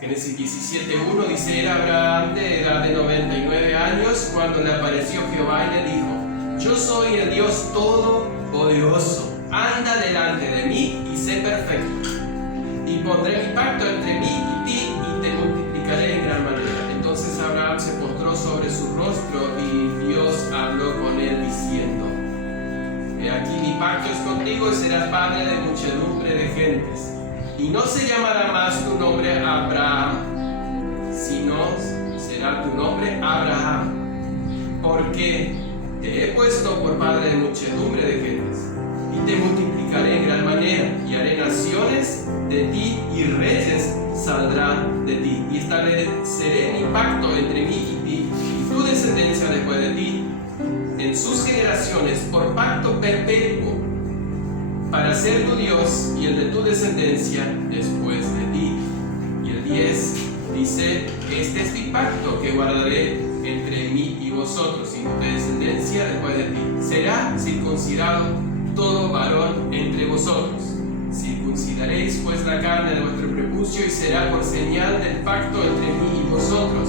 Génesis 17:1 dice: era Abraham de edad de 99 años cuando le apareció Jehová y le dijo: yo soy el Dios Todopoderoso, anda delante de mí y sé perfecto, y pondré mi pacto entre mí y ti y te multiplicaré en gran manera. Entonces Abraham se postró sobre su rostro y Dios habló con él diciendo: he aquí mi pacto es contigo y serás padre de muchedumbre de gentes. Y no se llamará más tu nombre Abraham, sino será tu nombre Abraham, porque te he puesto por padre de muchedumbre de gentes, y te multiplicaré en gran manera, y haré naciones de ti, y reyes saldrán de ti, y estableceré mi pacto entre mí y ti, y tu descendencia después de ti, en sus generaciones, por pacto perpetuo, para ser tu Dios y el de tu descendencia después de ti. Y el 10 dice: este es mi pacto que guardaré entre mí y vosotros y tu descendencia después de ti. Será circuncidado todo varón entre vosotros. Circuncidaréis pues la carne de vuestro prepucio, y será por señal del pacto entre mí y vosotros.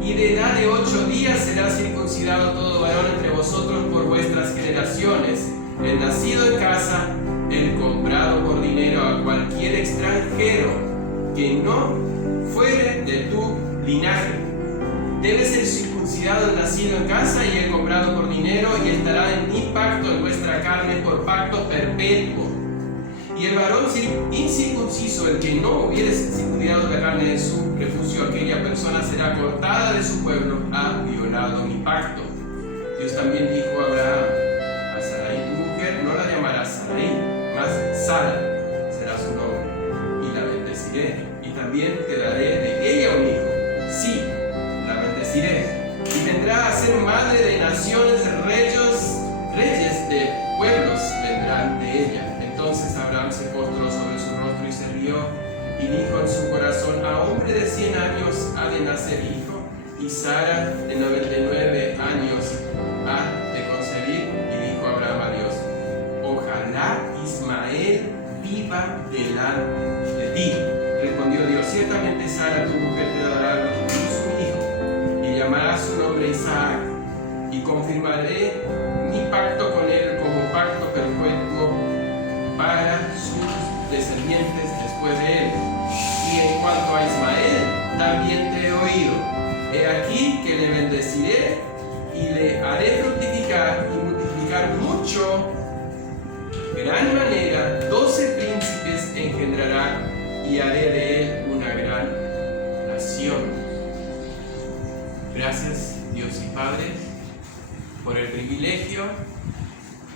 Y de edad de 8 días será circuncidado todo varón entre vosotros por vuestras generaciones, el nacido en casa, el comprado por dinero a cualquier extranjero que no fuere de tu linaje. Debe ser circuncidado el nacido en casa y el comprado por dinero, y estará en mi pacto en vuestra carne por pacto perpetuo. Y el varón incircunciso, el que no hubiere circuncidado la carne de su prepucio, aquella persona será cortada de su pueblo, ha violado mi pacto. Dios también dijo a Abraham: a Sarai tu mujer no la llamarás Sarai, mas Sara será su nombre, y la bendeciré, y también te daré de ella un hijo. Sí, la bendeciré, y vendrá a ser madre de naciones, reyes de pueblos vendrán de ella. Entonces Abraham se postró sobre su rostro y se rió, y dijo en su corazón: a hombre de 100 años ha de nacer hijo, y Sara de 99 años ha de concebir. Y dijo Abraham a Dios: ojalá Ismael viva delante de ti. Respondió Dios: ciertamente Sara tu mujer te dará a luz un hijo, y llamará su nombre Isaac, y confirmaré mi pacto con él como pacto perpetuo para sus descendientes después de él. Y en cuanto a Ismael, también te he oído. He aquí que le bendeciré y le haré fructificar y multiplicar mucho, gran manera. 12 príncipes engendrará, y haré de él una gran nación. Gracias, Dios y Padre, por el privilegio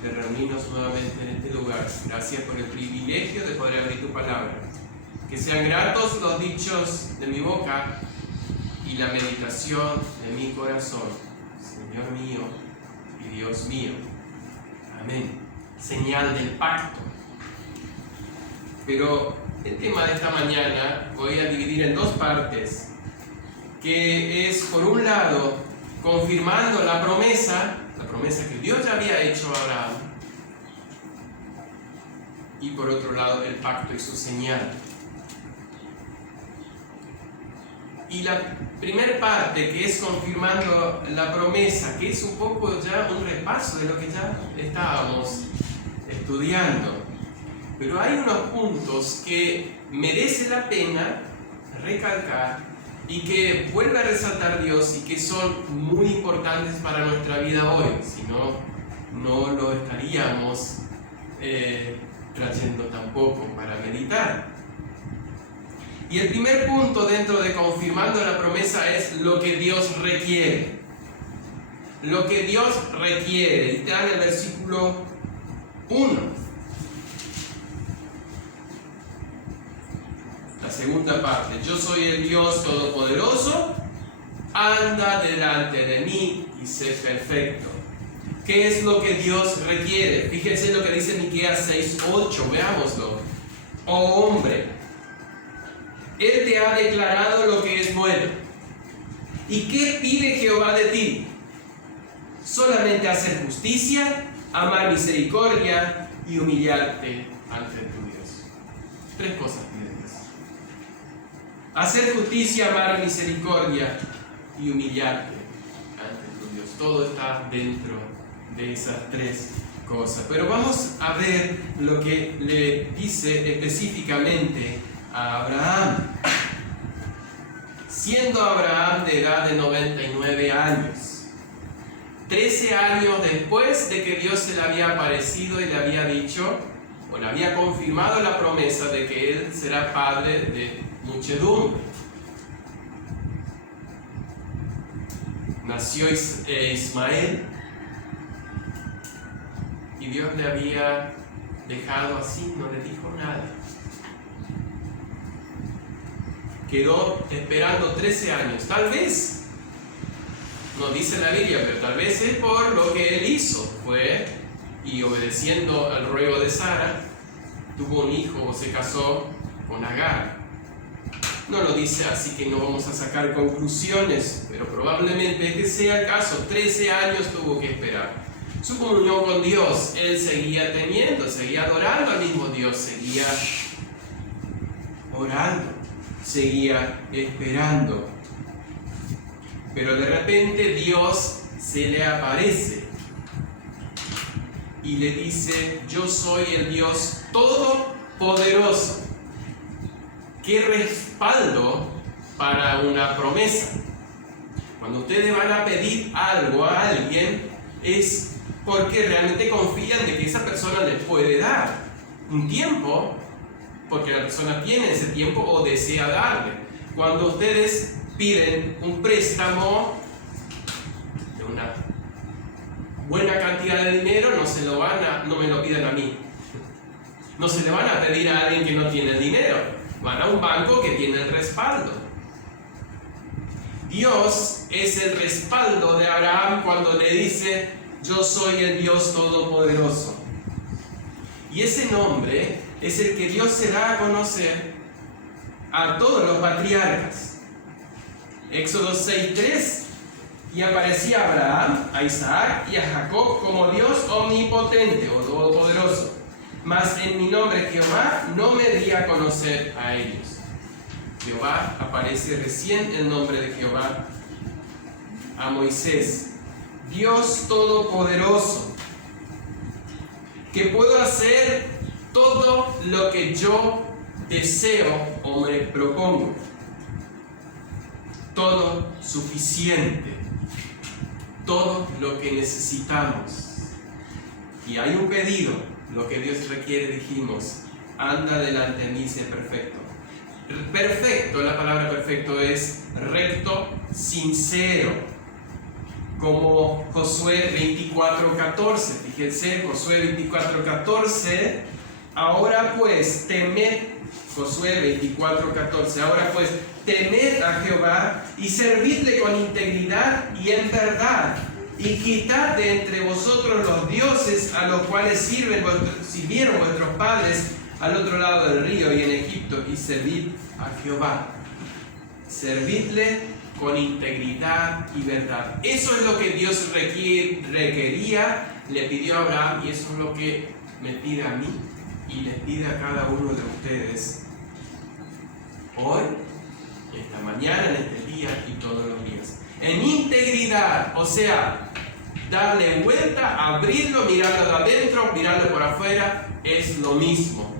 de reunirnos nuevamente en este lugar. Gracias por el privilegio de poder abrir tu palabra. Que sean gratos los dichos de mi boca y la meditación de mi corazón, Señor mío y Dios mío. Amén. Señal del pacto. Pero el tema de esta mañana voy a dividir en dos partes, que es, por un lado, confirmando la promesa que Dios ya había hecho a Abraham, y por otro lado el pacto y su señal. Y la primera parte, que es confirmando la promesa, que es un poco ya un repaso de lo que ya estábamos estudiando, pero hay unos puntos que merece la pena recalcar y que vuelve a resaltar Dios, y que son muy importantes para nuestra vida hoy. Si no, no lo estaríamos trayendo tampoco para meditar. Y el primer punto dentro de confirmando la promesa es lo que Dios requiere. Lo que Dios requiere. Y está en el versículo 1. La segunda parte: yo soy el Dios Todopoderoso, anda delante de mí y sé perfecto. ¿Qué es lo que Dios requiere? Fíjense lo que dice Miqueas 6:8, veámoslo. Oh hombre, Él te ha declarado lo que es bueno. ¿Y qué pide Jehová de ti? Solamente hacer justicia, amar misericordia y humillarte ante tu Dios. 3 cosas pide Dios. hacer justicia, amar misericordia y humillarte ante tu Dios. Todo está dentro de esas tres cosas. Pero vamos a ver lo que le dice específicamente a Abraham. Siendo Abraham de edad de 99 años, 13 años después de que Dios se le había aparecido y le había dicho, o le había confirmado la promesa de que él será padre de muchedumbre. Nació Ismael y Dios le había dejado así, no le dijo nada. Quedó esperando 13 años. Tal vez, no dice la Biblia, pero tal vez es por lo que él hizo. Fue y obedeciendo al ruego de Sara, tuvo un hijo o se casó con Agar. No lo dice, así que no vamos a sacar conclusiones, pero probablemente este sea el caso. 13 años tuvo que esperar. Su comunión con Dios, él seguía teniendo, seguía adorando al mismo Dios, seguía orando, seguía esperando. Pero de repente Dios se le aparece y le dice: yo soy el Dios todopoderoso. ¿Qué respaldo para una promesa? Cuando ustedes van a pedir algo a alguien, es porque realmente confían de que esa persona les puede dar un tiempo, porque la persona tiene ese tiempo o desea darle. Cuando ustedes piden un préstamo de una buena cantidad de dinero, no me lo pidan a mí. No se le van a pedir a alguien que no tiene el dinero. Van a un banco que tiene el respaldo. Dios es el respaldo de Abraham cuando le dice: yo soy el Dios todopoderoso. Y ese nombre es el que Dios se da a conocer a todos los patriarcas. Éxodo 6:3: y aparecía a Abraham, a Isaac y a Jacob como Dios omnipotente o todopoderoso. Mas en mi nombre Jehová no me di a conocer a ellos. Jehová aparece recién el nombre de Jehová a Moisés. Dios todopoderoso, que puedo hacer todo lo que yo deseo o me propongo. Todo suficiente. Todo lo que necesitamos. Y hay un pedido. Lo que Dios requiere, dijimos: anda delante de mí y sé perfecto. Perfecto, la palabra perfecto es recto, sincero. Como Josué 24:14. Fíjense, Josué 24:14. Ahora pues, temed, Josué 24:14. Ahora pues, temed a Jehová y servidle con integridad y en verdad. Y quitad de entre vosotros los dioses a los cuales sirvieron vuestros padres al otro lado del río y en Egipto, y servid a Jehová. Servidle con integridad y verdad. Eso es lo que Dios requería, le pidió a Abraham, y eso es lo que me pide a mí y les pide a cada uno de ustedes hoy, esta mañana, en este día y todos los días. En integridad, o sea, darle vuelta, abrirlo, mirarlo de adentro, mirarlo por afuera, es lo mismo.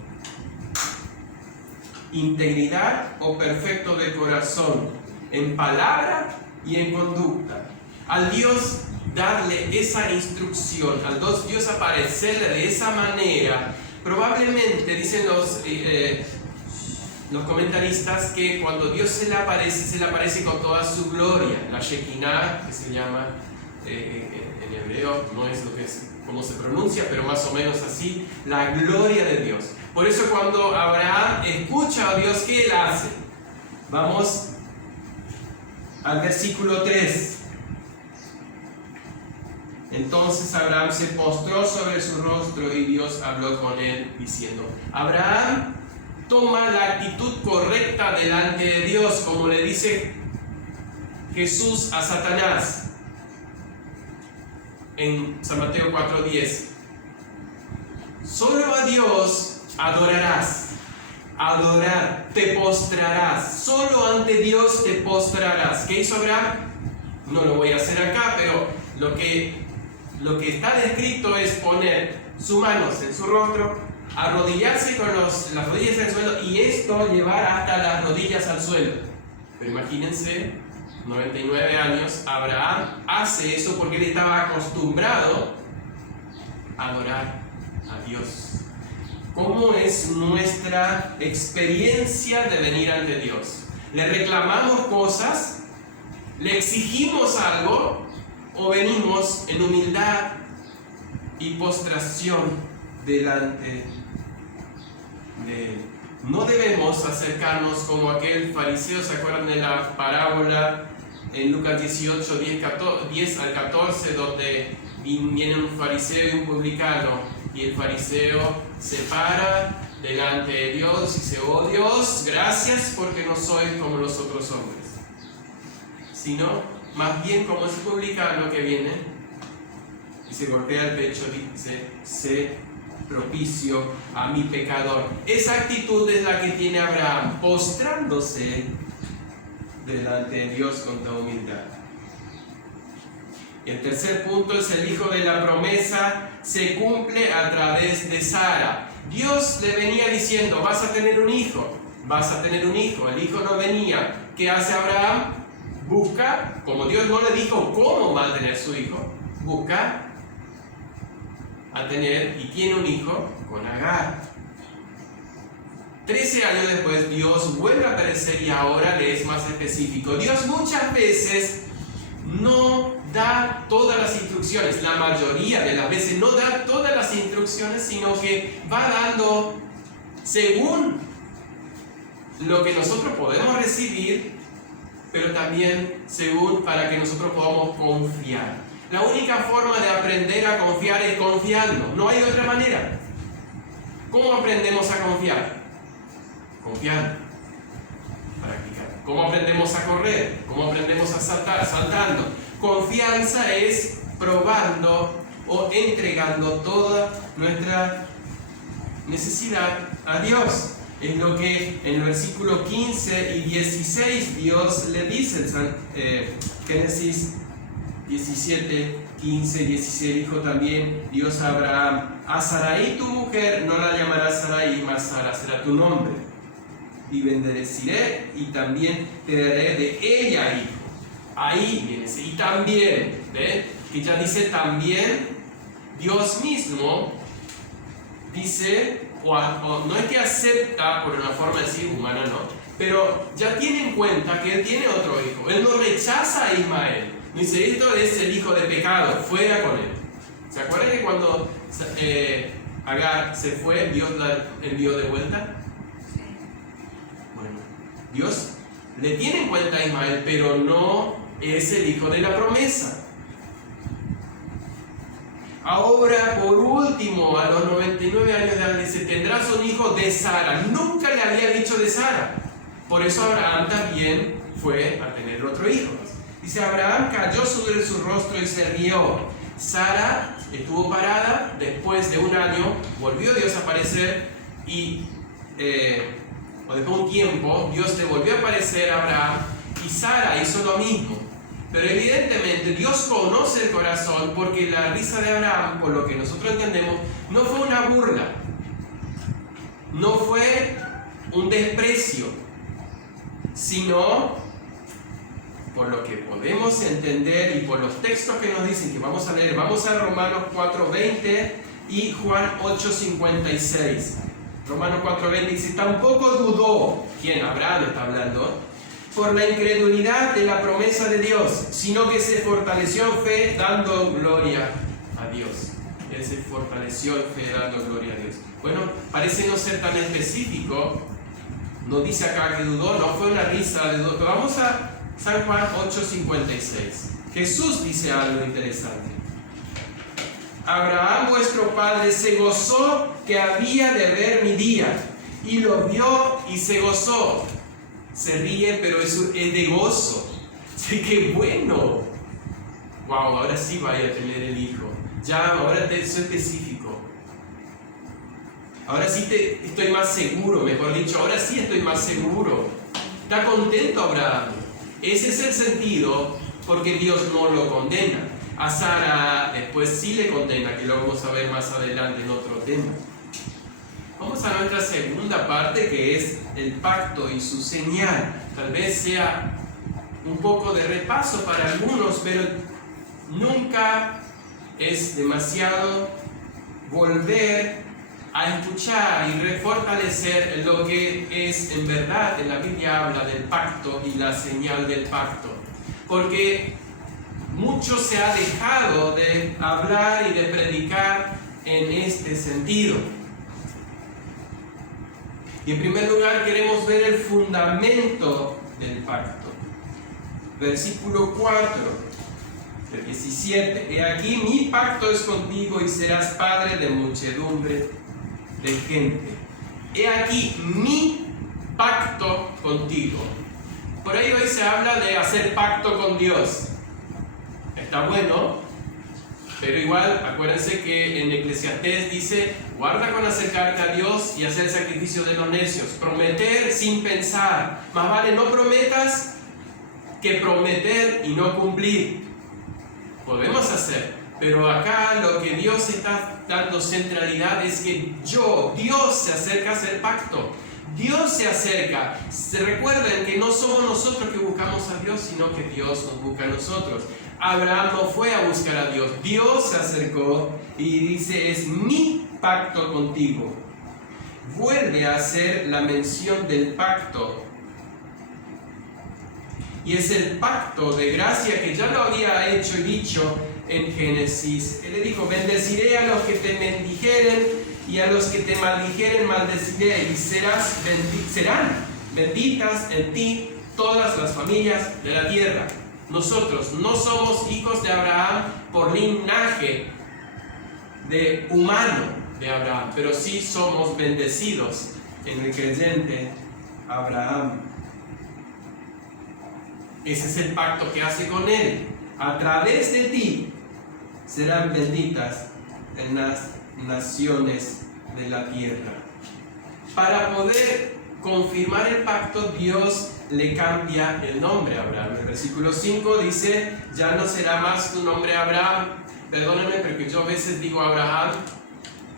Integridad o perfecto de corazón, en palabra y en conducta. Al Dios darle esa instrucción, al Dios aparecerle de esa manera, probablemente, dicen los comentaristas, que cuando Dios se le aparece con toda su gloria. La Shekinah, que se llama en hebreo, no es como se pronuncia, pero más o menos así, la gloria de Dios. Por eso cuando Abraham escucha a Dios, ¿qué él hace? Vamos al versículo 3. Entonces Abraham se postró sobre su rostro y Dios habló con él diciendo: Abraham, toma la actitud correcta delante de Dios, como le dice Jesús a Satanás en San Mateo 4:10. Solo a Dios adorarás, adorar, te postrarás, solo ante Dios te postrarás. ¿Qué hizo Abraham? No lo voy a hacer acá, pero lo que está descrito es poner sus manos en su rostro, arrodillarse con las rodillas en el suelo y esto llevar hasta las rodillas al suelo. Pero imagínense, 99 años, Abraham hace eso porque él estaba acostumbrado a adorar a Dios. ¿Cómo es nuestra experiencia de venir ante Dios? ¿Le reclamamos cosas? ¿Le exigimos algo? ¿O venimos en humildad y postración delante de Él? No debemos acercarnos como aquel fariseo, ¿se acuerdan de la parábola en Lucas 18, 10 al 14, donde viene un fariseo y un publicano, y el fariseo se para delante de Dios y dice: oh Dios, gracias porque no soy como los otros hombres, sino más bien como ese publicano que viene y se golpea el pecho y dice: sé propicio a mi pecador. Esa actitud es la que tiene Abraham, postrándose delante de Dios con toda humildad. Y el tercer punto es: el hijo de la promesa se cumple a través de Sara. Dios le venía diciendo: vas a tener un hijo, vas a tener un hijo. El hijo no venía. ¿Qué hace Abraham? Busca, como Dios no le dijo cómo va a tener su hijo, busca a tener y tiene un hijo con Agar. 13 años después Dios vuelve a aparecer y ahora le es más específico. Dios muchas veces no da todas las instrucciones, la mayoría de las veces no da todas las instrucciones, sino que va dando según lo que nosotros podemos recibir, pero también según para que nosotros podamos confiar. La única forma de aprender a confiar es confiando, no hay otra manera. ¿Cómo aprendemos a confiar? Confiando, practicar. ¿Cómo aprendemos a correr? ¿Cómo aprendemos a saltar? Saltando. Confianza es probando o entregando toda nuestra necesidad a Dios. Es lo que en el versículo 15 y 16 Dios le dice, Génesis 17, 15 y 16, dijo también Dios a Abraham: a Sarai tu mujer no la llamarás Sarai, mas Sara será tu nombre, y bendeciré y también te daré de ella hijo. Ahí viene ese y también, ¿ve? Que ya dice también, Dios mismo dice, no es que acepta por una forma de decir humana, no, pero ya tiene en cuenta que él tiene otro hijo. Él no rechaza a Ismael, no dice: esto es el hijo de pecado, fuera con él. ¿Se acuerdan que cuando Agar se fue, Dios la envió de vuelta? Bueno, Dios le tiene en cuenta a Ismael, pero no es el hijo de la promesa. Ahora, por último, a los 99 años de edad, dice: tendrás un hijo de Sara. Nunca le había dicho de Sara. Por eso Abraham también fue a tener otro hijo. Dice: Abraham cayó sobre su rostro y se rió. Sara estuvo parada. Después de un año volvió Dios a aparecer y o después de un tiempo Dios le volvió a aparecer a Abraham y Sara hizo lo mismo. Pero evidentemente Dios conoce el corazón, porque la risa de Abraham, por lo que nosotros entendemos, no fue una burla, no fue un desprecio, sino, por lo que podemos entender y por los textos que nos dicen que vamos a leer, vamos a Romanos 4:20 y Juan 8:56. Romanos 4:20 dice: tampoco dudó, ¿quién? Abraham está hablando, por la incredulidad de la promesa de Dios, sino que se fortaleció en fe dando gloria a Dios. Él se fortaleció en fe dando gloria a Dios. Bueno, parece no ser tan específico, no dice acá que dudó, no fue una risa de duda. Pero vamos a San Juan 8:56. Jesús dice algo interesante. Abraham vuestro padre se gozó que había de ver mi día, y lo vio y se gozó. Se ríe, pero es de gozo. Sí, qué bueno. Wow, ahora sí vaya a tener el hijo. Ya, ahora soy específico. Ahora sí estoy más seguro, mejor dicho, ahora sí estoy más seguro. ¿Está contento Abraham? Ese es el sentido, porque Dios no lo condena. A Sara después sí le condena, que lo vamos a ver más adelante en otro tema. Vamos a nuestra segunda parte, que es el pacto y su señal. Tal vez sea un poco de repaso para algunos, pero nunca es demasiado volver a escuchar y refortalecer lo que es en verdad. En la Biblia habla del pacto y la señal del pacto, porque mucho se ha dejado de hablar y de predicar en este sentido. Y en primer lugar queremos ver el fundamento del pacto. Versículo 4 del 17. He aquí mi pacto es contigo y serás padre de muchedumbre de gente. He aquí mi pacto contigo. Por ahí hoy se habla de hacer pacto con Dios. Está bueno, pero igual acuérdense que en Eclesiastés dice: guarda con acercarte a Dios y hacer sacrificio de los necios. Prometer sin pensar. Más vale no prometas que prometer y no cumplir. Podemos hacer, pero acá lo que Dios está dando centralidad es que Dios se acerca a hacer pacto. Dios se acerca. Recuerden que no somos nosotros que buscamos a Dios, sino que Dios nos busca a nosotros. Abraham no fue a buscar a Dios. Dios se acercó y dice: es mi pacto contigo. Vuelve a hacer la mención del pacto. Y es el pacto de gracia que ya lo había hecho y dicho en Génesis. Él le dijo: bendeciré a los que te bendijeren y a los que te maldijeren maldeciré, y serán benditas en ti todas las familias de la tierra. Nosotros no somos hijos de Abraham por linaje humano de Abraham, pero sí somos bendecidos en el creyente Abraham. Ese es el pacto que hace con él. A través de ti serán benditas en las naciones de la tierra. Para poder confirmar el pacto, Dios le cambia el nombre a Abraham. El versículo 5 dice: ya no será más tu nombre Abraham. Perdónenme, porque yo a veces digo Abraham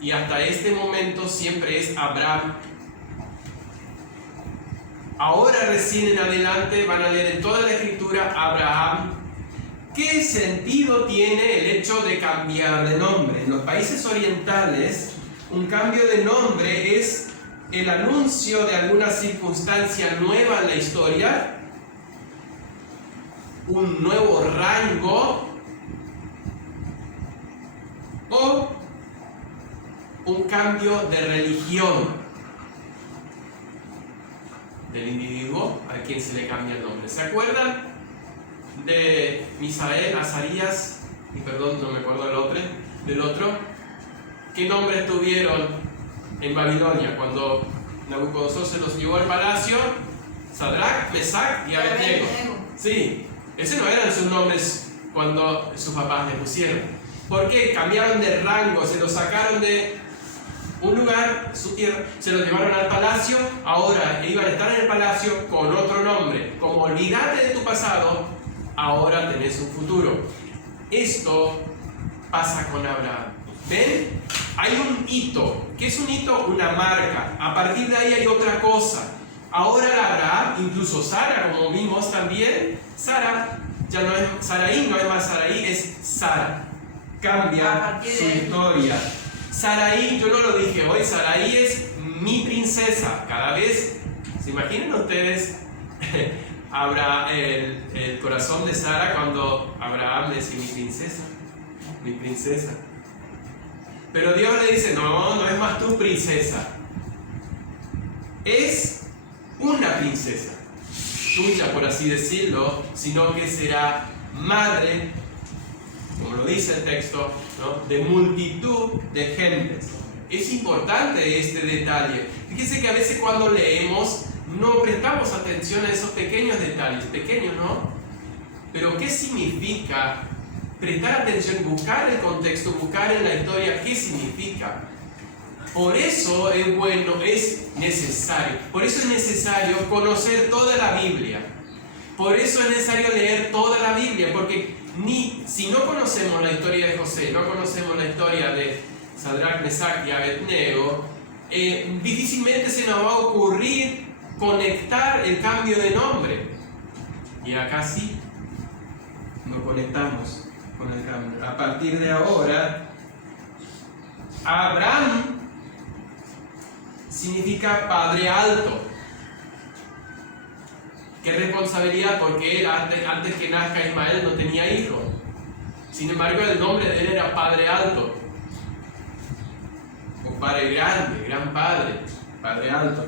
y hasta este momento siempre es Abraham. Ahora recién en adelante van a leer en toda la escritura Abraham. ¿Qué sentido tiene el hecho de cambiar de nombre? En los países orientales, un cambio de nombre es el anuncio de alguna circunstancia nueva en la historia, un nuevo rango o un cambio de religión del individuo a quien se le cambia el nombre. ¿Se acuerdan de Misael, Azarías y perdón, no me acuerdo del otro? ¿Qué nombres tuvieron en Babilonia cuando Nabucodonosor se los llevó al palacio? Sadrach, Mesach y Abednego. Sí, esos no eran sus nombres cuando sus papás les pusieron. ¿Por qué? Cambiaron de rango, se los sacaron de un lugar, su tierra, se los llevaron al palacio. Ahora iban a estar en el palacio con otro nombre. Como olvídate de tu pasado, ahora tenés un futuro. Esto pasa con Abraham. ¿Ven? Hay un hito. ¿Qué es un hito? Una marca. A partir de ahí hay otra cosa. Ahora Abraham, incluso Sara, como vimos también, Sara ya no es Saraí, no es más Saraí, es Sara. Cambia su historia. Saraí, yo no lo dije hoy, Saraí es mi princesa. Cada vez, ¿se imaginan ustedes el corazón de Sara cuando Abraham le dice mi princesa? Mi princesa. Pero Dios le dice: no es más tu princesa. Es una princesa tuya, por así decirlo, sino que será madre, como lo dice el texto, ¿no?, de multitud de gentes. Es importante este detalle. Fíjense que a veces cuando leemos no prestamos atención a esos pequeños detalles, pequeños, ¿no? Pero ¿qué significa prestar atención, buscar el contexto, buscar en la historia qué significa? Por eso es bueno, es necesario. Por eso es necesario conocer toda la Biblia. Por eso es necesario leer toda la Biblia, porque si no conocemos la historia de José, no conocemos la historia de Sadrach, Mesach y Abednego, difícilmente se nos va a ocurrir conectar el cambio de nombre. Y acá sí, nos conectamos con el cambio. A partir de ahora, Abraham significa Padre Alto. Qué responsabilidad, porque él antes que nazca Ismael no tenía hijo. Sin embargo, el nombre de él era Padre Alto. O Padre Grande, Gran Padre, Padre Alto.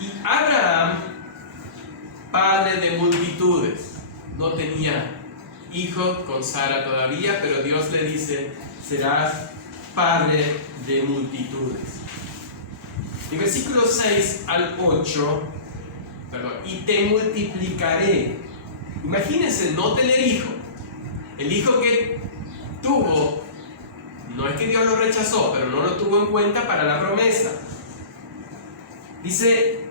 Y Abraham, padre de multitudes. No tenía hijos con Sara todavía, pero Dios le dice, serás padre de multitudes. En versículos 6 al 8, y te multiplicaré. Imagínense no tener hijo. El hijo que tuvo, no es que Dios lo rechazó, pero no lo tuvo en cuenta para la promesa. Dice,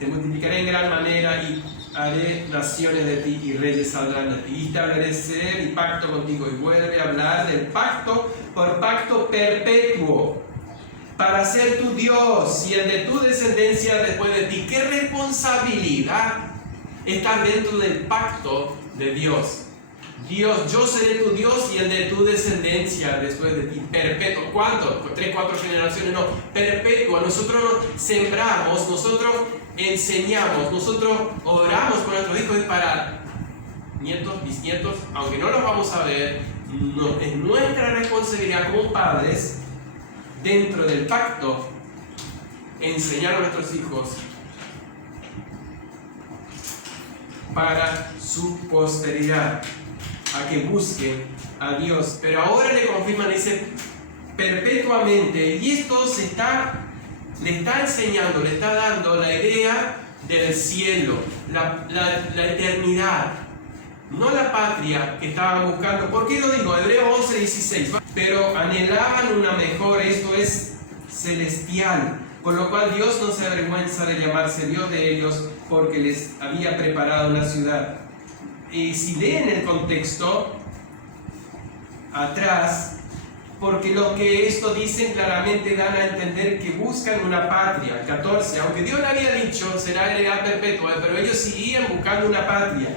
te multiplicaré en gran manera y haré naciones de ti y reyes saldrán de ti. Y estableceré mi pacto contigo. Y vuelve a hablar del pacto por pacto perpetuo, para ser tu Dios y el de tu descendencia después de ti. ¡Qué responsabilidad estar dentro del pacto de Dios! Dios, yo seré tu Dios y el de tu descendencia después de ti. Perpetuo. ¿Cuánto? 3, 4 generaciones, no. Perpetua. Nosotros sembramos, nosotros enseñamos, nosotros oramos con nuestros hijos para nietos, bisnietos, aunque no los vamos a ver. No, es nuestra responsabilidad como padres, dentro del pacto, enseñar a nuestros hijos para su posteridad, a que busquen a Dios. Pero ahora le confirman, dice perpetuamente, y esto le está enseñando, le está dando la idea del cielo, la eternidad, no la patria que estaban buscando. ¿Por qué lo digo? Hebreo 11:16. Pero anhelaban una mejor, esto es celestial, por lo cual Dios no se avergüenza de llamarse Dios de ellos, porque les había preparado una ciudad. Y si leen el contexto atrás, porque lo que esto dicen claramente dan a entender que buscan una patria. 14, aunque Dios le había dicho será heredad perpetua, pero ellos seguían buscando una patria.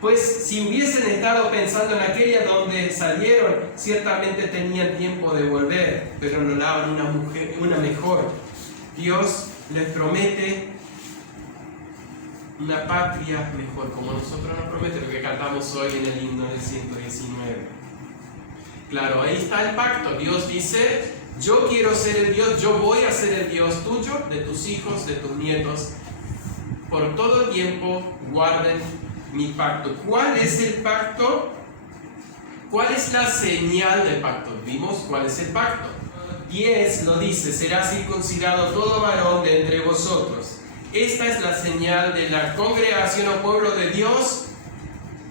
Pues si hubiesen estado pensando en aquella donde salieron, ciertamente tenían tiempo de volver, pero anhelaban una mejor. Dios les promete una patria mejor, como nosotros nos promete lo que cantamos hoy en el himno del 119. Claro, ahí está el pacto. Dios dice, yo quiero ser el Dios, yo voy a ser el Dios tuyo, de tus hijos, de tus nietos. Por todo el tiempo guarden mi pacto. ¿Cuál es el pacto? ¿Cuál es la señal del pacto? Vimos cuál es el pacto. 10 lo dice, será circuncidado todo varón de entre vosotros. Esta es la señal de la congregación o pueblo de Dios,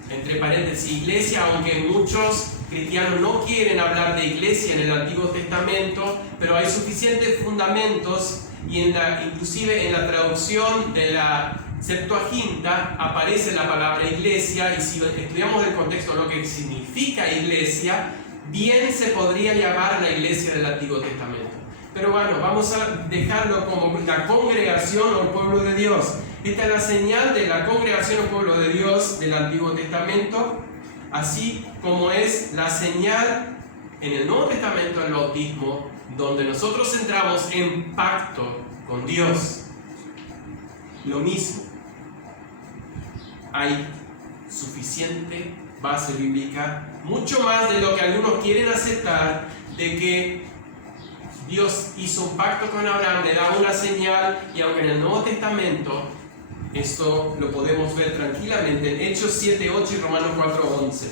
entre paréntesis, iglesia, aunque muchos cristianos no quieren hablar de iglesia en el Antiguo Testamento, pero hay suficientes fundamentos y inclusive en la traducción de la Septuaginta aparece la palabra iglesia, y si estudiamos el contexto lo que significa iglesia, bien se podría llamar la iglesia del Antiguo Testamento. Pero bueno, vamos a dejarlo como la congregación o el pueblo de Dios. Esta es la señal de la congregación o pueblo de Dios del Antiguo Testamento, así como es la señal en el Nuevo Testamento del bautismo, donde nosotros entramos en pacto con Dios. Lo mismo. Hay suficiente base bíblica, mucho más de lo que algunos quieren aceptar, de que Dios hizo un pacto con Abraham, le da una señal, y aunque en el Nuevo Testamento esto lo podemos ver tranquilamente en Hechos 7:8 y Romanos 4:11.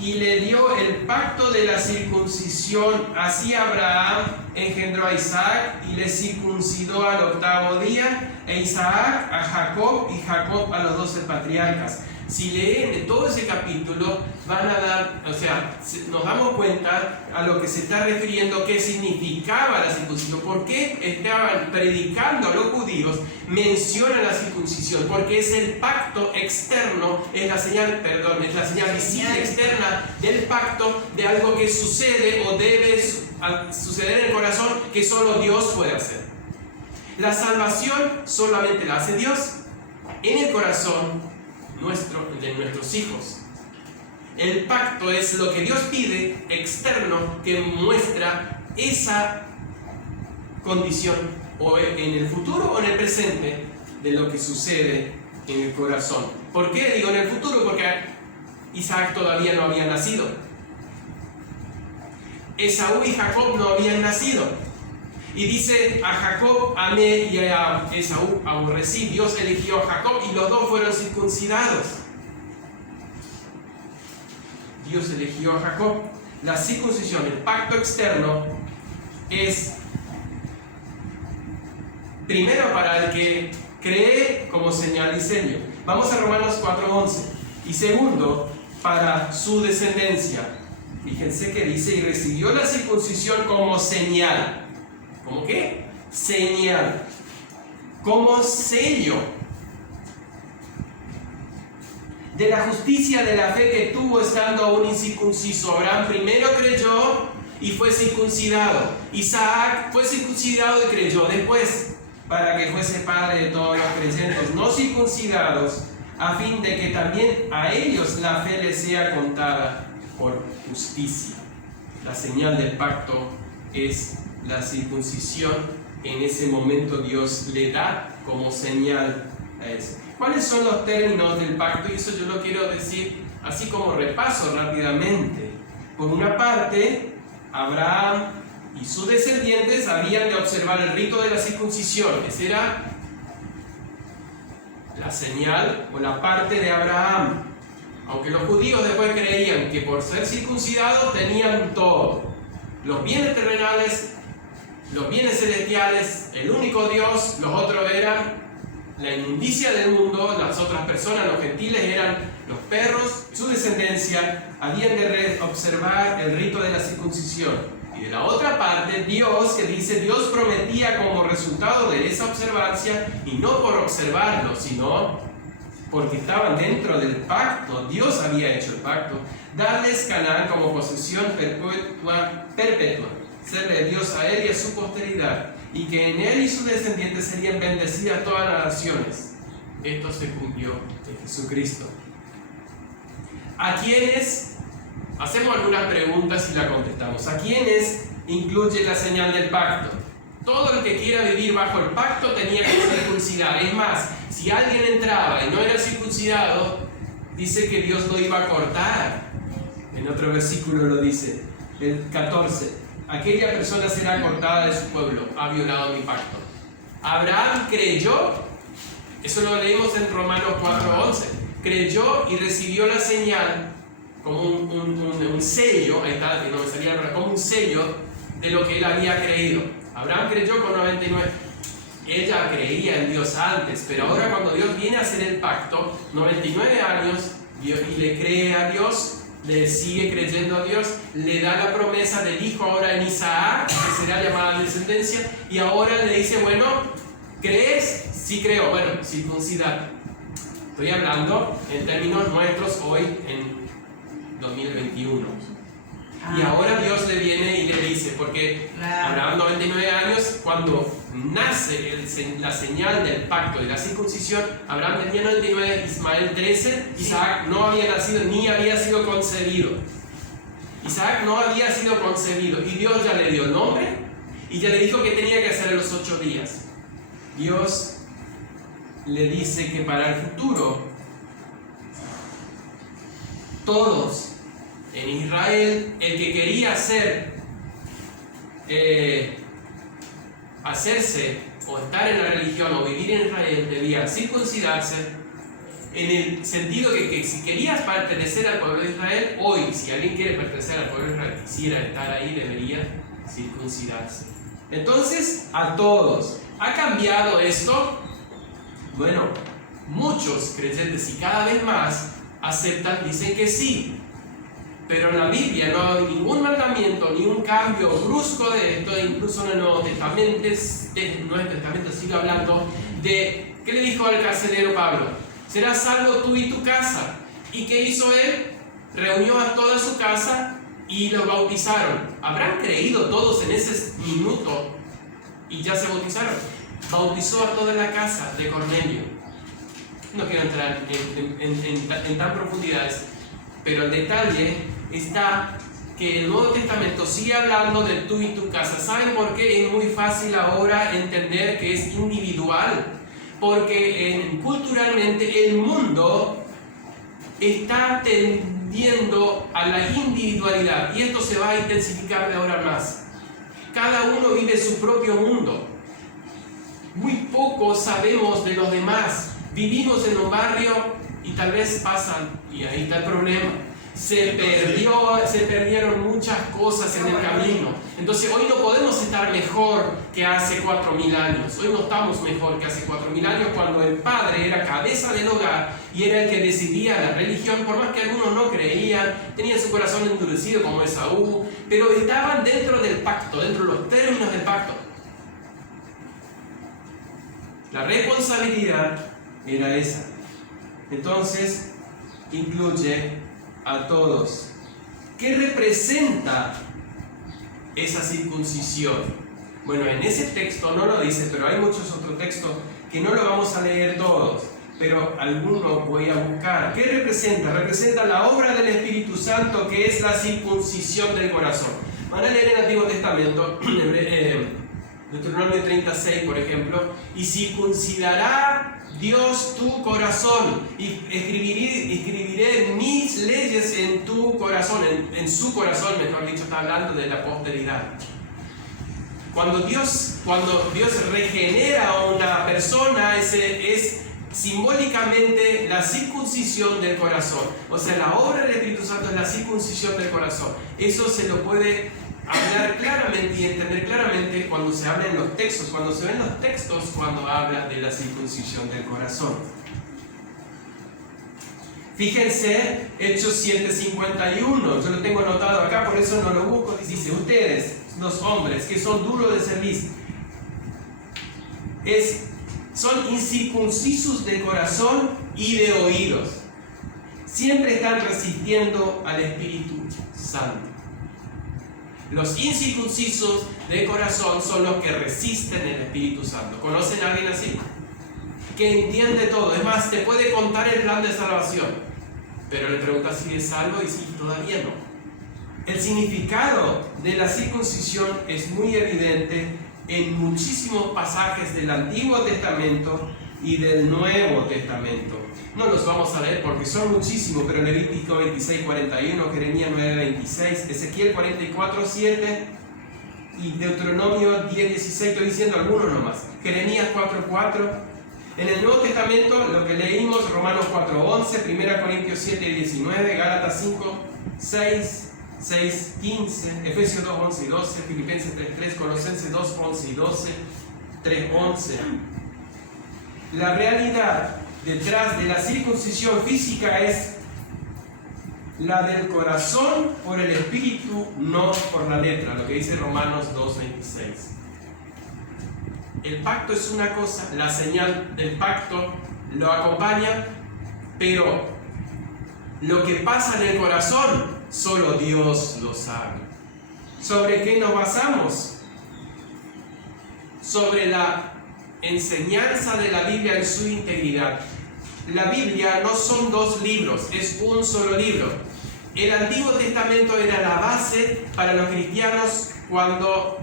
Y le dio el pacto de la circuncisión, así Abraham engendró a Isaac y le circuncidó al 8º día, e Isaac a Jacob y Jacob a los 12 patriarcas. Si leen todo ese capítulo, van a dar, o sea, nos damos cuenta a lo que se está refiriendo, qué significaba la circuncisión, por qué estaban predicando a los judíos, mencionan la circuncisión, porque es el pacto externo, es la señal visible externa del pacto de algo que sucede o debe suceder en el corazón que solo Dios puede hacer. La salvación solamente la hace Dios en el corazón de nuestros hijos. El pacto es lo que Dios pide externo que muestra esa condición o en el futuro o en el presente de lo que sucede en el corazón. ¿Por qué digo en el futuro? Porque Isaac todavía no había nacido. Esaú y Jacob no habían nacido. Y dice, a Jacob amé y a Esaú aborrecí. Dios eligió a Jacob y los dos fueron circuncidados. Dios eligió a Jacob. La circuncisión, el pacto externo, es primero para el que cree como señal y sello. Vamos a Romanos 4:11. Y segundo, para su descendencia. Fíjense que dice, y recibió la circuncisión como señal. ¿Cómo qué? Señal. Como sello de la justicia de la fe que tuvo estando aún incircunciso. Abraham primero creyó y fue circuncidado. Isaac fue circuncidado y creyó después, para que fuese padre de todos los creyentes no circuncidados, a fin de que también a ellos la fe les sea contada por justicia. La señal del pacto es la circuncisión. En ese momento Dios le da como señal a eso. ¿Cuáles son los términos del pacto? Y eso yo lo quiero decir así como repaso rápidamente. Por una parte, Abraham y sus descendientes habían de observar el rito de la circuncisión. Esa era la señal o la parte de Abraham. Aunque los judíos después creían que por ser circuncidados tenían todo: los bienes terrenales, los bienes celestiales, el único Dios. Los otros eran la inmundicia del mundo, las otras personas, los gentiles eran los perros. Su descendencia habían de observar el rito de la circuncisión. Y de la otra parte, Dios, que dice, Dios prometía como resultado de esa observancia, y no por observarlo, sino porque estaban dentro del pacto, Dios había hecho el pacto, darles Canaán como posesión perpetua, serle Dios a él y a su posteridad, y que en él y sus descendientes serían bendecidas todas las naciones. Esto se cumplió en Jesucristo. ¿A quiénes? Hacemos algunas preguntas y las contestamos. ¿A quiénes incluye la señal del pacto? Todo el que quiera vivir bajo el pacto tenía que circuncidar. Es más, si alguien entraba y no era circuncidado, dice que Dios lo iba a cortar. En otro versículo lo dice, el 14. Aquella persona será cortada de su pueblo, ha violado mi pacto. Abraham creyó, eso lo leímos en Romanos 4:11, creyó y recibió la señal como un sello, ahí está, no me salía, como un sello de lo que él había creído. Abraham creyó con 99. Ella creía en Dios antes, pero ahora cuando Dios viene a hacer el pacto, 99 años, y le cree a Dios, le sigue creyendo a Dios, le da la promesa del hijo ahora en Isaac, que será llamada descendencia, y ahora le dice, bueno, ¿crees? Sí creo, bueno, circuncidar. Estoy hablando en términos nuestros hoy en 2021. Y ahora Dios le viene y le dice, porque Abraham 99 años, cuando nace la señal del pacto y la circuncisión, Abraham tenía 99, Ismael 13, Isaac no había nacido ni había sido concebido. Isaac no había sido concebido y Dios ya le dio nombre y ya le dijo que tenía que hacer en los 8 días. Dios le dice que para el futuro todos en Israel, el que quería hacerse o estar en la religión o vivir en Israel debía circuncidarse, en el sentido que si querías pertenecer al pueblo de Israel, hoy, si alguien quiere pertenecer al pueblo de Israel, quisiera estar ahí, debería circuncidarse. Entonces, a todos. ¿Ha cambiado esto? Bueno, muchos creyentes y cada vez más aceptan, dicen que sí. Pero en la Biblia no hay ningún mandamiento, ni un cambio brusco de esto, incluso en el Nuevo Testamento sigue hablando de, ¿qué le dijo al carcelero Pablo? Serás salvo tú y tu casa. ¿Y qué hizo él? Reunió a toda su casa y los bautizaron. ¿Habrán creído todos en ese minuto y ya se bautizaron? Bautizó a toda la casa de Cornelio. No quiero entrar en tan profundidades, pero el detalle está que el Nuevo Testamento sigue hablando de tú y tu casa. ¿Saben por qué es muy fácil ahora entender que es individual? Porque culturalmente el mundo está tendiendo a la individualidad y esto se va a intensificar de ahora más. Cada uno vive su propio mundo. Muy poco sabemos de los demás. Vivimos en un barrio y tal vez pasan, y ahí está el problema. Se perdieron muchas cosas en el camino. Entonces hoy no podemos estar mejor que hace 4.000 años. Hoy no estamos mejor que hace 4.000 años, cuando el padre era cabeza del hogar y era el que decidía la religión, por más que algunos no creían, tenían su corazón endurecido como Esaú, pero estaban dentro del pacto, dentro de los términos del pacto. La responsabilidad era esa. Entonces incluye a todos. ¿Qué representa esa circuncisión? Bueno, en ese texto no lo dice, pero hay muchos otros textos que no lo vamos a leer todos, pero algunos voy a buscar. ¿Qué representa? Representa la obra del Espíritu Santo, que es la circuncisión del corazón. Van a leer el Antiguo Testamento, Deuteronomio 36, por ejemplo, y circuncidará Dios tu corazón, y escribiré mis leyes en tu corazón, en su corazón, mejor dicho, está hablando de la posteridad. Cuando Dios regenera a una persona, es simbólicamente la circuncisión del corazón. O sea, la obra del Espíritu Santo es la circuncisión del corazón. Eso se lo puede hablar claramente y entender claramente cuando se habla en los textos, cuando se ven los textos, cuando habla de la circuncisión del corazón. Fíjense, Hechos 7:51, yo lo tengo anotado acá, por eso no lo busco. Dice: ustedes, los hombres que son duros de cerviz, son incircuncisos de corazón y de oídos, siempre están resistiendo al Espíritu Santo. Los incircuncisos de corazón son los que resisten el Espíritu Santo. ¿Conocen a alguien así? Que entiende todo. Es más, te puede contar el plan de salvación, pero le preguntas si es salvo y si todavía no. El significado de la circuncisión es muy evidente en muchísimos pasajes del Antiguo Testamento y del Nuevo Testamento. No los vamos a leer porque son muchísimos, pero Levítico 26:41, Jeremías 9:26, Ezequiel 44:7 y Deuteronomio 10:16, estoy diciendo algunos nomás. Jeremías 4:4. En el Nuevo Testamento lo que leímos: Romanos 4:11, 1 Corintios 7:19, Gálatas 5:6, 6:15, Efesios 2:11 y 12, Filipenses 3:3, Colosenses 2:11 y 12, 3:11. La realidad detrás de la circuncisión física es la del corazón por el espíritu, no por la letra, lo que dice Romanos 2:26. El pacto es una cosa, la señal del pacto lo acompaña, pero lo que pasa en el corazón solo Dios lo sabe. ¿Sobre qué nos basamos? Sobre la enseñanza de la Biblia en su integridad. La Biblia no son dos libros, es un solo libro. El Antiguo Testamento era la base para los cristianos cuando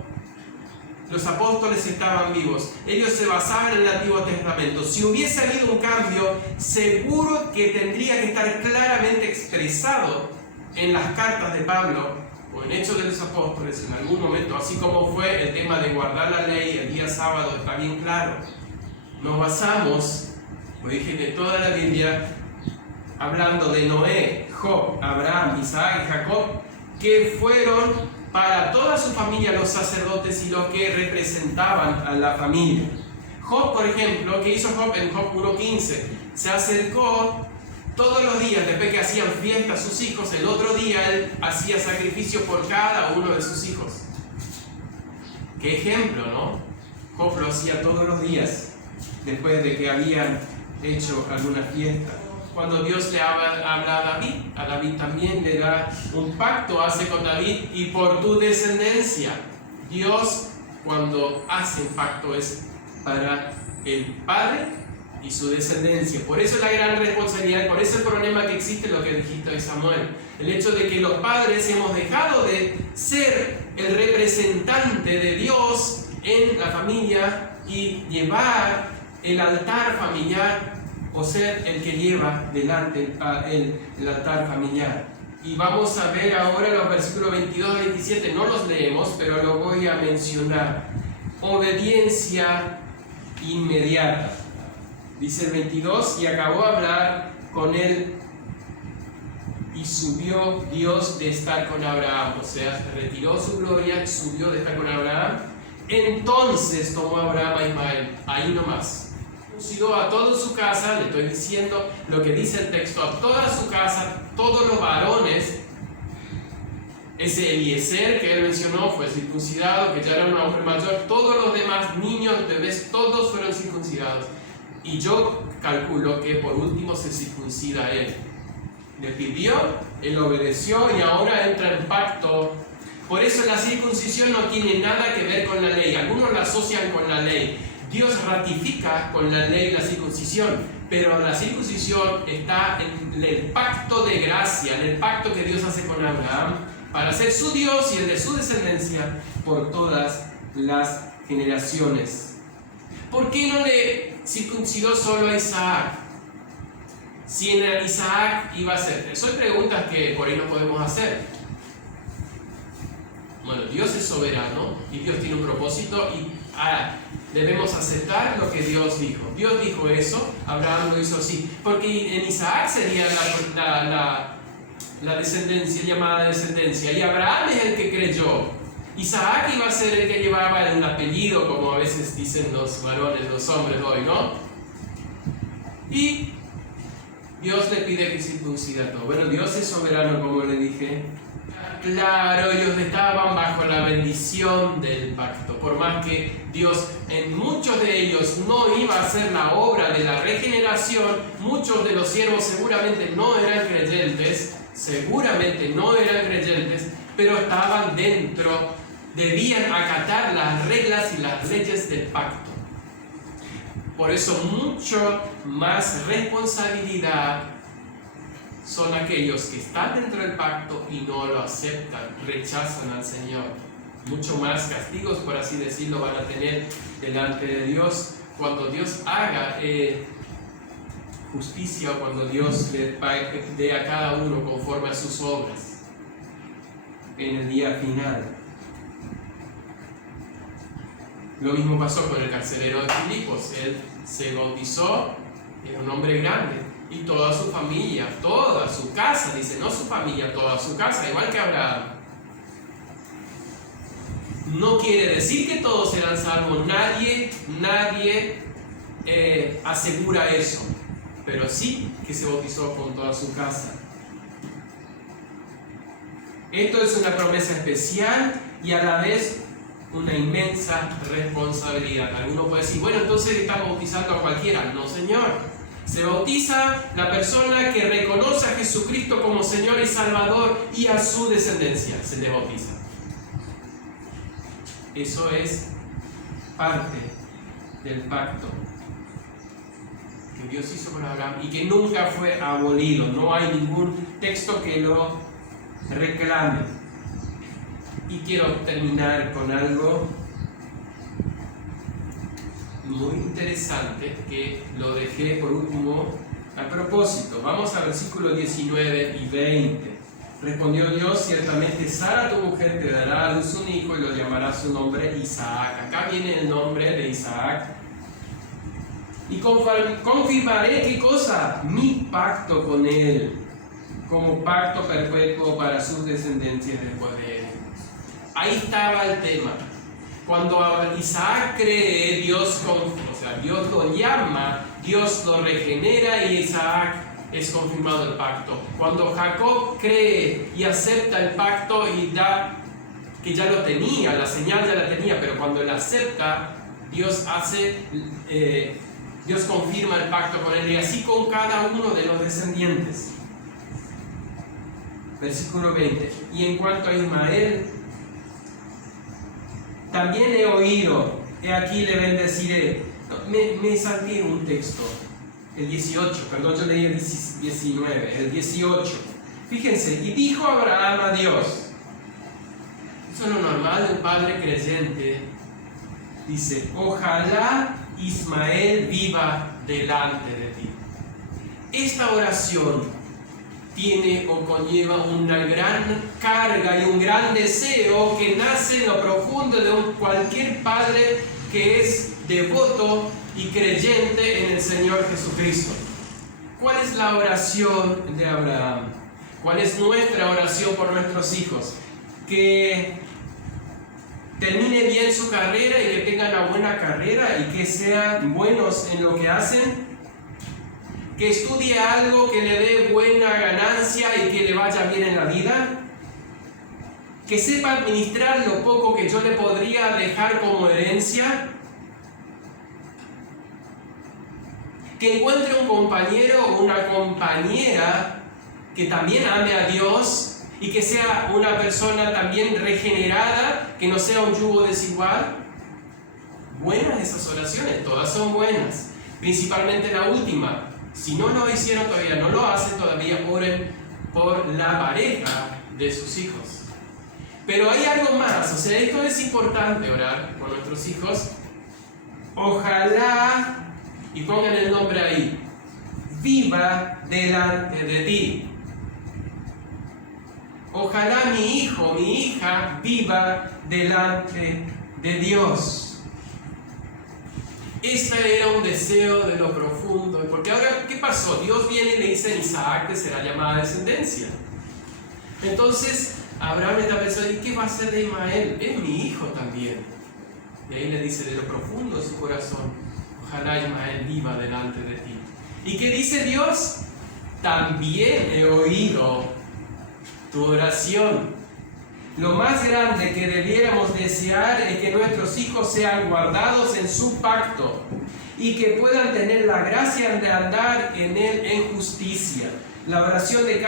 los apóstoles estaban vivos. Ellos se basaban en el Antiguo Testamento. Si hubiese habido un cambio, seguro que tendría que estar claramente expresado en las cartas de Pablo o en Hechos de los Apóstoles en algún momento, así como fue el tema de guardar la ley el día sábado, está bien claro. Nos basamos, como dije, de toda la Biblia, hablando de Noé, Job, Abraham, Isaac y Jacob, que fueron para toda su familia los sacerdotes y los que representaban a la familia. Job, por ejemplo, ¿qué hizo Job en Job 1:15? se acercó todos los días, después que hacían fiesta a sus hijos, el otro día él hacía sacrificio por cada uno de sus hijos. Qué ejemplo, ¿no? Job lo hacía todos los días, después de que habían hecho alguna fiesta. Cuando Dios le habla a David también le da un pacto, hace con David y por tu descendencia. Dios, cuando hace un pacto, es para el padre y su descendencia. Por eso la gran responsabilidad, por eso el problema que existe, lo que dijiste hoy, Samuel. El hecho de que los padres hemos dejado de ser el representante de Dios en la familia y llevar el altar familiar, o ser el que lleva delante el altar familiar. Y vamos a ver ahora los versículos 22 a 27, no los leemos, pero lo voy a mencionar. Obediencia inmediata. Dice el 22, y acabó a hablar con él y subió Dios de estar con Abraham, o sea, retiró su gloria, subió de estar con Abraham. Entonces tomó Abraham a Ismael, ahí nomás. Circuncidó a toda su casa, le estoy diciendo lo que dice el texto, a toda su casa, todos los varones. Ese Eliezer que él mencionó fue circuncidado, que ya era un hombre mayor. Todos los demás niños, bebés, todos fueron circuncidados. Y yo calculo que por último se circuncida él. Le pidió, él obedeció y ahora entra en pacto. Por eso la circuncisión no tiene nada que ver con la ley. Algunos la asocian con la ley. Dios ratifica con la ley la circuncisión, pero la circuncisión está en el pacto de gracia, en el pacto que Dios hace con Abraham para ser su Dios y el de su descendencia por todas las generaciones. ¿Por qué no le circuncidó solo a Isaac? Si en Isaac iba a ser. Son preguntas que por ahí no podemos hacer. Bueno, Dios es soberano y Dios tiene un propósito y debemos aceptar lo que Dios dijo. Dios dijo eso, Abraham lo hizo así, porque en Isaac sería la descendencia, llamada descendencia, y Abraham es el que creyó. Isaac iba a ser el que llevaba el apellido, como a veces dicen los varones, los hombres hoy, ¿no? Y Dios le pide que circuncida todo. Bueno, Dios es soberano, como le dije. Claro, ellos estaban bajo la bendición del pacto. Por más que Dios en muchos de ellos no iba a hacer la obra de la regeneración, muchos de los siervos seguramente no eran creyentes, pero estaban dentro, debían acatar las reglas y las leyes del pacto. Por eso mucho más responsabilidad son aquellos que están dentro del pacto y no lo aceptan, rechazan al Señor. Mucho más castigos, por así decirlo, van a tener delante de Dios cuando Dios haga justicia, o cuando Dios le dé a cada uno conforme a sus obras en el día final. Lo mismo pasó con el carcelero de Filipos. Él se bautizó, era un hombre grande, y toda su familia, toda su casa, dice, no su familia, toda su casa, igual que Abraham. No quiere decir que todos eran salvos, nadie asegura eso, pero sí que se bautizó con toda su casa. Esto es una promesa especial y a la vez una inmensa responsabilidad. Alguno puede decir, bueno, entonces están bautizando a cualquiera. No, Señor. Se bautiza la persona que reconoce a Jesucristo como Señor y Salvador y a su descendencia se le bautiza. Eso es parte del pacto que Dios hizo con Abraham y que nunca fue abolido. No hay ningún texto que lo reclame. Y quiero terminar con algo muy interesante que lo dejé por último a propósito. Vamos al versículo 19 y 20. Respondió Dios, ciertamente Sara tu mujer te dará a luz un hijo y lo llamará su nombre Isaac. Acá viene el nombre de Isaac. Y confirmaré, ¿qué cosa? Mi pacto con él, como pacto perpetuo para sus descendencias después de él. Ahí estaba el tema. Cuando Isaac cree, Dios lo llama Dios lo regenera y Isaac es confirmado el pacto. Cuando Jacob cree y acepta el pacto y da, que ya lo tenía, la señal ya la tenía, pero cuando él acepta, Dios confirma el pacto con él, y así con cada uno de los descendientes. Versículo 20. Y en cuanto a Ismael, también he oído, he aquí le bendeciré. Me salté un texto, el 18, perdón, yo leí el 19, el 18. Fíjense, y dijo Abraham a Dios. Eso es lo normal de un padre creyente. Dice, ojalá Ismael viva delante de ti. Esta oración tiene o conlleva una gran carga y un gran deseo que nace en lo profundo de cualquier padre que es devoto y creyente en el Señor Jesucristo. ¿Cuál es la oración de Abraham? ¿Cuál es nuestra oración por nuestros hijos? Que termine bien su carrera y que tengan una buena carrera y que sean buenos en lo que hacen, que estudie algo que le dé buena ganancia y que le vaya bien en la vida, que sepa administrar lo poco que yo le podría dejar como herencia, que encuentre un compañero o una compañera que también ame a Dios y que sea una persona también regenerada, que no sea un yugo desigual. Buenas esas oraciones, todas son buenas, principalmente la última. Si no lo hicieron todavía, no lo hacen todavía, oren por la pareja de sus hijos. Pero hay algo más, o sea, esto es importante, orar por nuestros hijos. Ojalá, y pongan el nombre ahí, viva delante de ti. Ojalá mi hijo, mi hija viva delante de Dios. Este era un deseo de lo profundo. Porque ahora, ¿qué pasó? Dios viene y le dice a Isaac que será llamada descendencia. Entonces, Abraham está pensando, ¿y qué va a hacer de Ismael? Es mi hijo también. Y ahí le dice de lo profundo de su corazón, ojalá Ismael viva delante de ti. ¿Y qué dice Dios? También he oído tu oración. Lo más grande que debiéramos desear es que nuestros hijos sean guardados en su pacto y que puedan tener la gracia de andar en él en justicia. La oración de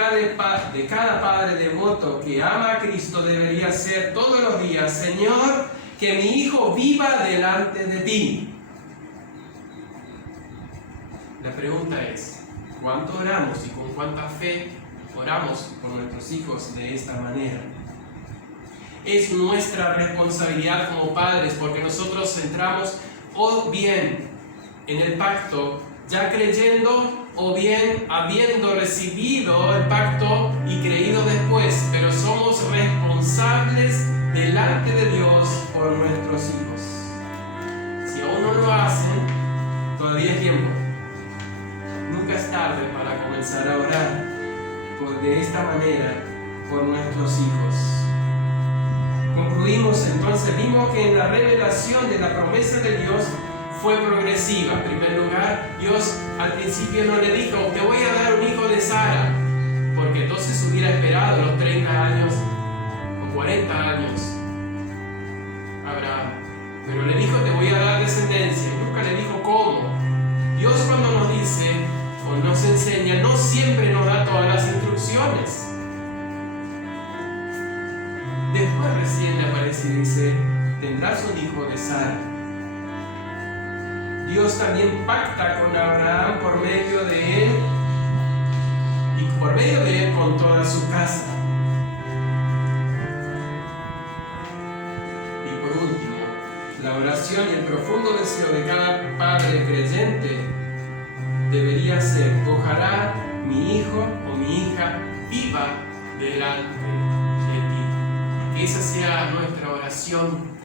cada padre devoto que ama a Cristo debería ser todos los días, Señor, que mi hijo viva delante de ti. La pregunta es, ¿cuánto oramos y con cuánta fe oramos por nuestros hijos de esta manera? Es nuestra responsabilidad como padres, porque nosotros entramos o bien en el pacto ya creyendo o bien habiendo recibido el pacto y creído después, pero somos responsables delante de Dios por nuestros hijos. Si aún no lo hacen, todavía es tiempo. Nunca es tarde para comenzar a orar de esta manera por nuestros hijos. Concluimos entonces, vimos que en la revelación de la promesa de Dios fue progresiva. En primer lugar, Dios al principio no le dijo, te voy a dar un hijo de Sara, porque entonces hubiera esperado los 30 años o 40 años Abraham. Pero le dijo, te voy a dar descendencia, y nunca le dijo cómo. Dios cuando nos dice o nos enseña, no siempre nos da todas las instrucciones. Después recién le aparece y dice, tendrás un hijo de Sara. Dios también pacta con Abraham por medio de él y por medio de él con toda su casa. Y por último, la oración y el profundo deseo de cada padre creyente debería ser, ojalá mi hijo o mi hija viva delante de ti. Que esa sea nuestra oración